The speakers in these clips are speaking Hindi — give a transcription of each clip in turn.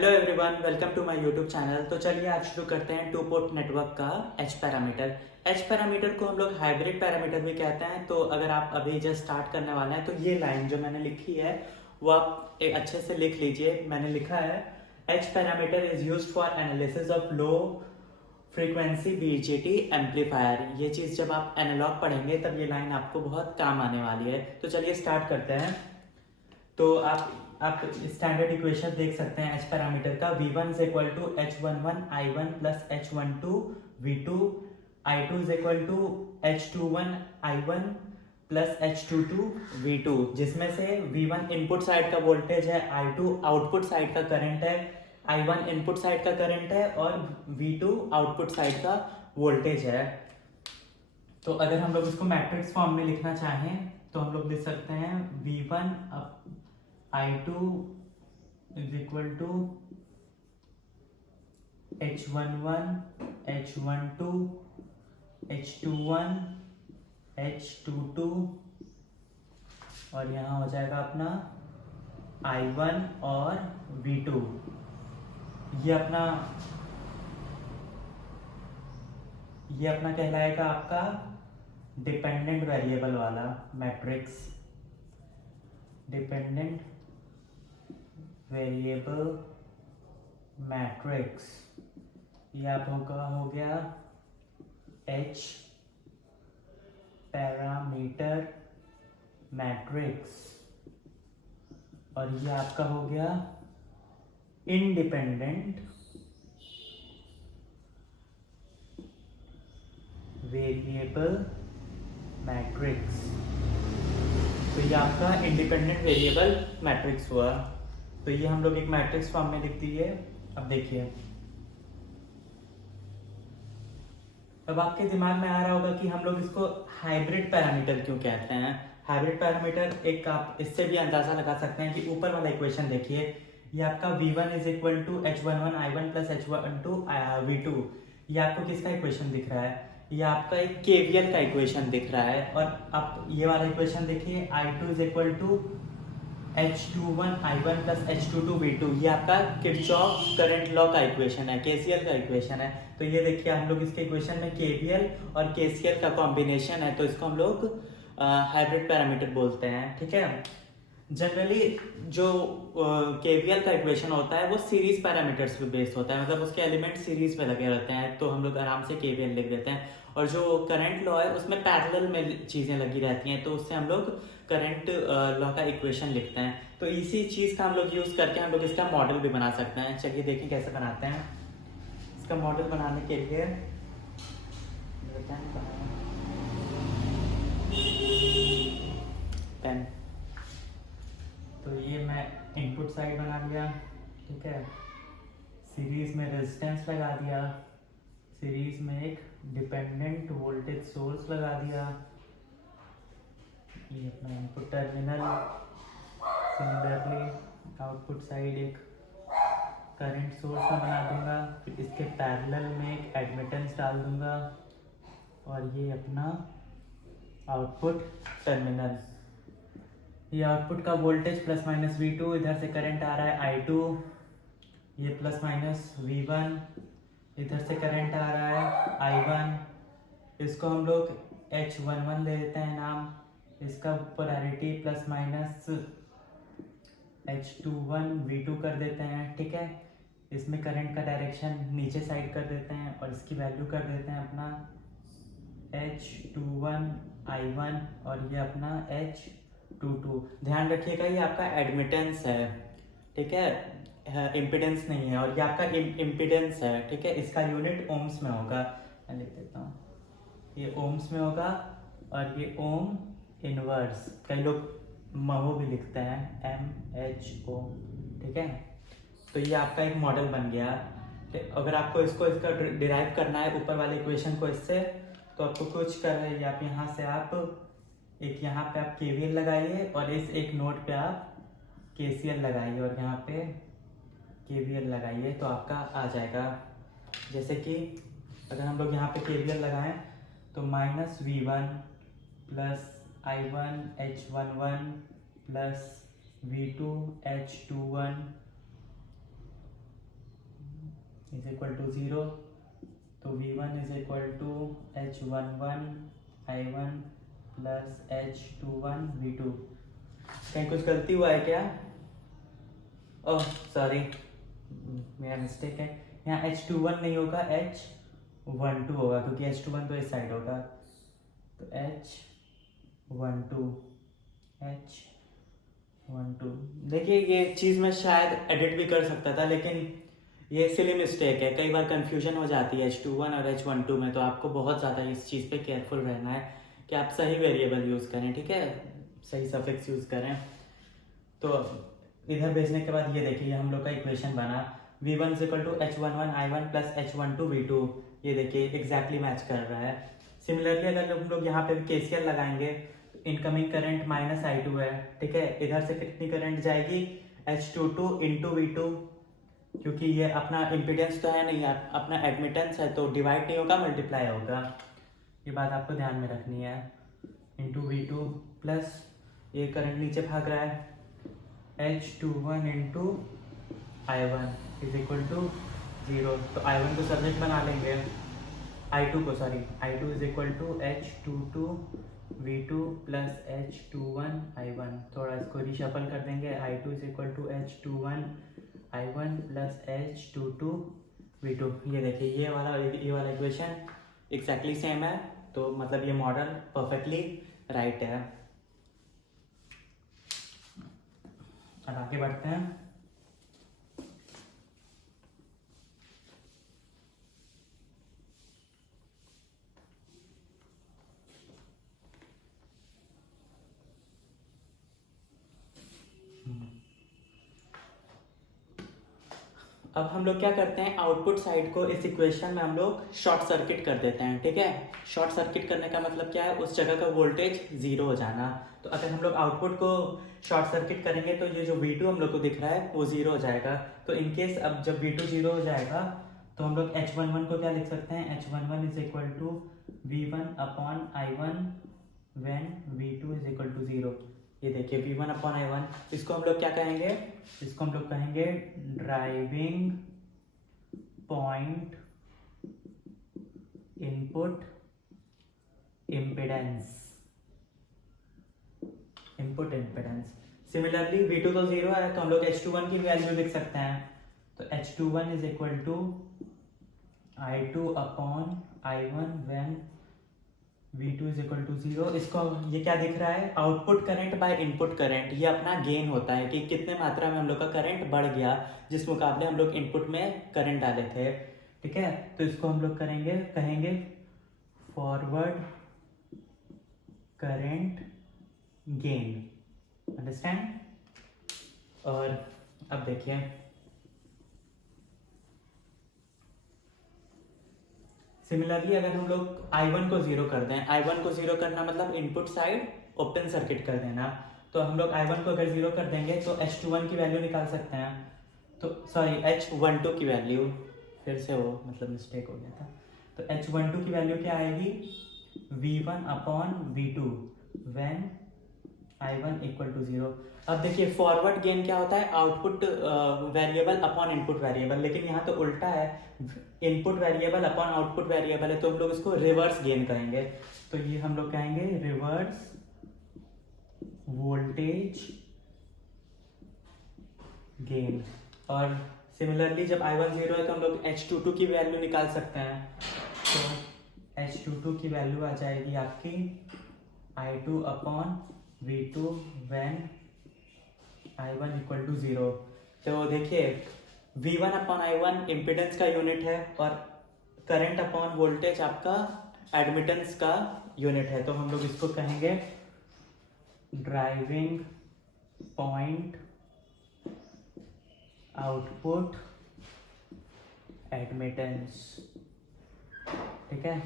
Hello everyone, welcome to my YouTube channel. तो चलिए आज शुरू करते हैं टू पोर्ट नेटवर्क का एच पैरामीटर। एच पैरामीटर को हम लोग हाइब्रिड पैरामीटर भी कहते हैं। तो अगर आप अभी जस्ट स्टार्ट करने वाले हैं तो ये लाइन जो मैंने लिखी है वो आप एक अच्छे से लिख लीजिए। मैंने लिखा है H parameter is used for analysis of low frequency BJT amplifier. ये चीज़ जब आप एनालॉग पढ़ेंगे तब ये लाइन आपको बहुत काम आने वाली है। तो चलिए स्टार्ट करते हैं। तो आप स्टैंडर्ड इक्वेशन देख सकते हैं एच पैरामीटर का। V1 is equal to H11 I1 plus H12 V2, I2 is equal to H21 I1 plus H22 V2, जिसमें से V1 इनपुट साइड का वोल्टेज है, I2 आउटपुट साइड का करंट है, I1 इनपुट साइड का करंट है और V2 आउटपुट साइड का वोल्टेज है। तो अगर हम लोग इसको मैट्रिक्स फॉर्म में लिखना चाहें तो हम लोग लिख सकते हैं V1 I2 is equal to H11 H12 H21 H22 और यहाँ हो जाएगा अपना I1 और V2। ये अपना कहलाएगा आपका डिपेंडेंट वेरिएबल वाला मैट्रिक्स, डिपेंडेंट वेरिएबल मैट्रिक्स। ये आप हो गया एच पैरामीटर मैट्रिक्स और ये आपका हो गया इंडिपेंडेंट वेरिएबल मैट्रिक्स। तो ये आपका इंडिपेंडेंट वेरिएबल मैट्रिक्स हुआ। तो ये हम लोग एक मैट्रिक्स फॉर्म में लिख दिए। अब देखिए, अब आपके दिमाग में आ रहा होगा कि हम लोग इसको हाइब्रिड पैरामीटर क्यों कहते हैं। हाइब्रिड पैरामीटर एक आप इससे भी अंदाजा लगा सकते हैं कि ऊपर वाला इक्वेशन देखिए, ये आपका V1 is equal to H11 I1 plus H12 V2। ये आपको किसका इक्वेशन दिख रहा है? ये आपका एक KVL का इक्वेशन दिख रहा है। और आप ये वाला इक्वेशन देखिए, I2 is equal to H21 I1 plus H22 V2। ये आपका किरचॉफ करंट लॉ का इक्वेशन है, KCL का इक्वेशन है। तो ये देखिए हम लोग इसके इक्वेशन में KVL और KCL का कॉम्बिनेशन है, तो इसको हम लोग हाइब्रिड पैरामीटर बोलते हैं। ठीक है। जनरली जो KVL का इक्वेशन होता है वो सीरीज पैरामीटर्स पे बेस्ड होता है, मतलब उसके एलिमेंट सीरीज में लगे रहते हैं, तो हम लोग आराम से KVL लिख देते हैं। और जो करंट लॉ है उसमें पैरेलल में चीज़ें लगी रहती हैं, तो उससे हम लोग करंट लॉ का इक्वेशन लिखते हैं। तो इसी चीज़ का हम लोग यूज़ करके हम लोग इसका मॉडल भी बना सकते हैं। चलिए देखें कैसे बनाते हैं। इसका मॉडल बनाने के लिए पेन। तो ये मैं इनपुट साइड बना लिया। ठीक है। सीरीज में रेजिस्टेंस लगा दिया, सीरीज में एक डिपेंडेंट वोल्टेज सोर्स लगा दिया, ये अपना input terminal. Similarly output side एक करंट सोर्स में बना दूंगा, फिर इसके पैरेलल में एक एडमिटेंस डाल दूंगा और ये अपना आउटपुट टर्मिनल। ये आउटपुट का वोल्टेज प्लस माइनस V2, इधर से करंट आ रहा है I2, ये प्लस माइनस V1, इधर से करंट आ रहा है I1। इसको हम लोग H11 ले लेते हैं नाम, इसका polarity plus minus H21 V2 कर देते हैं। ठीक है। इसमें करंट का डायरेक्शन नीचे साइड कर देते हैं और इसकी वैल्यू कर देते हैं अपना H21 I1 और ये अपना H22। ध्यान रखिएगा ये आपका एडमिटेंस है, ठीक है, इम्पिडेंस नहीं है। और ये आपका इम्पिडेंस है, ठीक है। इसका यूनिट ओम्स में होगा, मैं लिख देता हूँ, ये ओम्स में होगा और ये ओम इनवर्स, कई लोग महो भी लिखते हैं MHO। ठीक है। तो ये आपका एक मॉडल बन गया। अगर आपको इसका डिराइव करना है ऊपर वाले इक्वेशन को इससे, तो आपको कुछ कर रहे हैं, आप यहाँ से आप एक यहाँ पे आप KVL लगाइए और इस एक नोड पे आप KCL लगाइए और यहाँ पे KVL लगाइए, तो आपका आ जाएगा। जैसे कि अगर हम लोग यहाँ पे KVL लगाएं तो minus V1 plus I1 H11 plus V2 H21 is equal to 0, तो V1 is equal to H11 I1 plus H21 V2। कहीं कुछ गलती हुआ है क्या? ओह सॉरी, मेरा मिस्टेक है, यहाँ H21 नहीं होगा, H12 होगा, क्योंकि H21 तो इस साइड होगा, तो H12। देखिए ये चीज़ मैं शायद एडिट भी कर सकता था, लेकिन ये सिली मिस्टेक है, कई बार कंफ्यूजन हो जाती है H21 और H12 में, तो आपको बहुत ज़्यादा इस चीज़ पे केयरफुल रहना है कि आप सही वेरिएबल यूज़ करें, ठीक है, सही सफिक्स यूज़ करें। तो इधर भेजने के बाद ये देखिए हम लोग का इक्वेशन बना V1 is equal to H11 I1 plus H12 V2। ये देखिए एग्जैक्टली मैच कर रहा है। सिमिलरली अगर हम लोग यहाँ पे भी KCL लगाएंगे, इनकमिंग करंट माइनस I2 है, ठीक है, इधर से कितनी करंट जाएगी H22 इंटू V2, क्योंकि ये अपना इम्पिडेंस तो है नहीं, अपना एडमिटेंस है, तो डिवाइड नहीं होगा, मल्टीप्लाई होगा, ये बात आपको ध्यान में रखनी है, इंटू V2 प्लस ये करंट नीचे भाग रहा है H21 into I1 is equal to 0, तो I1 को सब्जेक्ट बना लेंगे, I2 is equal to H22 V2 plus H21 I1, थोड़ा इसको रिशफल कर देंगे, I2 is equal to H21 I1 plus H22 V2। ये देखिए ये वाला इक्वेशन एग्जैक्टली सेम है, तो मतलब ये मॉडल परफेक्टली राइट है। अब आगे बढ़ते हैं। अब हम लोग क्या करते हैं, आउटपुट साइड को इस इक्वेशन में हम लोग शॉर्ट सर्किट कर देते हैं, ठीक है। शॉर्ट सर्किट करने का मतलब क्या है, उस जगह का वोल्टेज जीरो हो जाना। तो अगर हम लोग आउटपुट को शॉर्ट सर्किट करेंगे तो ये जो V2 हम लोग को दिख रहा है वो जीरो हो जाएगा। तो इनकेस अब जब V2 जीरो हो जाएगा तो हम लोग H11 को क्या लिख सकते हैं, H11 is equal to V1 upon I1 when V2 is equal to 0। ये देखिए V1 अपॉन I1, इसको हम लोग क्या कहेंगे, इसको हम लोग कहेंगे driving point input impedance. Similarly V2 तो 0 है, तो हम लोग H21 की वैल्यू लिख सकते हैं, तो H21 is equal to I2 upon I1 when V2 is equal to 0। इसको ये क्या दिख रहा है, output current by input current, ये अपना गेन होता है कि कितने मात्रा में हम लोग का करंट बढ़ गया जिस मुकाबले हम लोग इनपुट में करंट डाले थे, ठीक है। तो इसको हम लोग कहेंगे फॉरवर्ड करंट गेन, अंडरस्टैंड। और अब देखिए सिमिलरली अगर हम लोग I1 को जीरो कर दें, I1 को जीरो करना मतलब इनपुट साइड ओपन सर्किट कर देना, तो हम लोग I1 को अगर जीरो कर देंगे तो H21 की वैल्यू निकाल सकते हैं, तो सॉरी H12 की वैल्यू, फिर से वो मतलब मिस्टेक हो गया था, तो H12 की वैल्यू क्या आएगी, V1 upon V2 when I1 equal to 0। अब देखिए फॉरवर्ड गेन क्या होता है, output variable upon input variable, लेकिन यहाँ तो उल्टा है, input variable upon output variable है, तो हम लोग इसको रिवर्स गेन कहेंगे। तो ये हम लोग कहेंगे रिवर्स वोल्टेज गेन। और सिमिलरली जब I1 0 है तो हम लोग H22 की वैल्यू निकाल सकते हैं, तो H22 की वैल्यू आ जाएगी आपकी I2 upon V2 when I1 equal to 0। तो देखिए V1 अपॉन I1 इम्पिडेंस का यूनिट है और करंट अपॉन वोल्टेज आपका एडमिटेंस का यूनिट है, तो हम लोग इसको कहेंगे ड्राइविंग पॉइंट आउटपुट एडमिटेंस, ठीक है।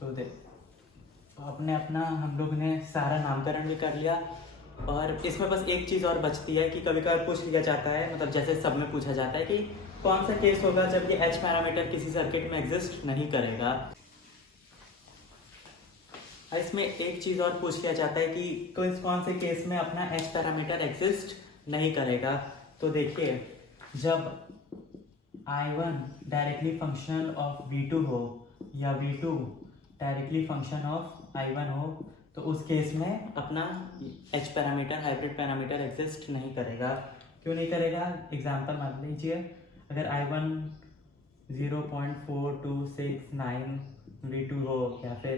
तो आपने अपना हम लोग ने सारा नामकरण भी कर लिया, और इसमें बस एक चीज़ और बचती है कि कभी कभार पूछ लिया जाता है, मतलब जैसे सब में पूछा जाता है कि कौन सा केस होगा जब ये H पैरामीटर किसी सर्किट में एग्जिस्ट नहीं करेगा। इसमें एक चीज़ और पूछ लिया जाता है कि कौन से केस में अपना H पैरामीटर एग्जिस्ट नहीं करेगा। तो देखिए जब I1 directly function of V2 हो या V2 directly function of I1 हो, तो उस केस में अपना H parameter, hybrid parameter exist नहीं करेगा। क्यों नहीं करेगा? एग्जांपल मान लीजिए, अगर I1 0.4269 V2 हो या फिर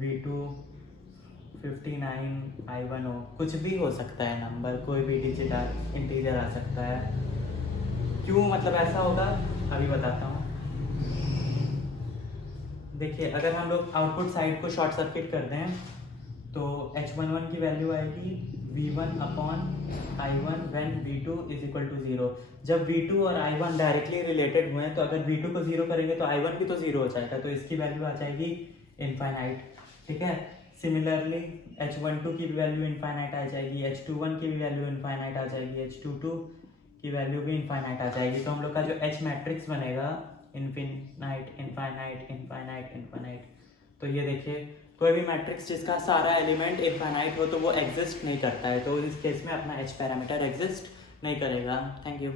V2 59 I1 हो, कुछ भी हो सकता है नंबर, कोई भी डिजिट इंटीजर आ सकता है। क्यों मतलब ऐसा होगा, अभी बताता हूँ। देखिए, अगर हम लोग आउटपुट साइड को शॉर्ट सर्किट कर दें तो H11 की वैल्यू आएगी V1 upon I1 when V2 is equal to 0। जब V2 और I1 डायरेक्टली रिलेटेड हुए हैं तो अगर V2 को 0 करेंगे तो I1 भी तो 0 हो जाएगा, तो इसकी वैल्यू आ जाएगी इनफाइनाइट। ठीक है, सिमिलरली H12 की भी वैल्यू इनफाइनाइट आ जाएगी, H21 की भी वैल्यू इनफाइनाइट आ जाएगी, H22 की वैल्यू भी इनफाइनाइट आ जाएगी। तो हम लोग का जो H मैट्रिक्स बनेगा इनफिनाइट, इनफाइनाइट, इनफाइनाइट, इनफाइनाइट। तो ये देखिए, कोई भी मैट्रिक्स जिसका सारा एलिमेंट इनफाइनाइट हो तो वो एग्जिस्ट नहीं करता है, तो इस केस में अपना H पैरामीटर एग्जिस्ट नहीं करेगा। Thank you.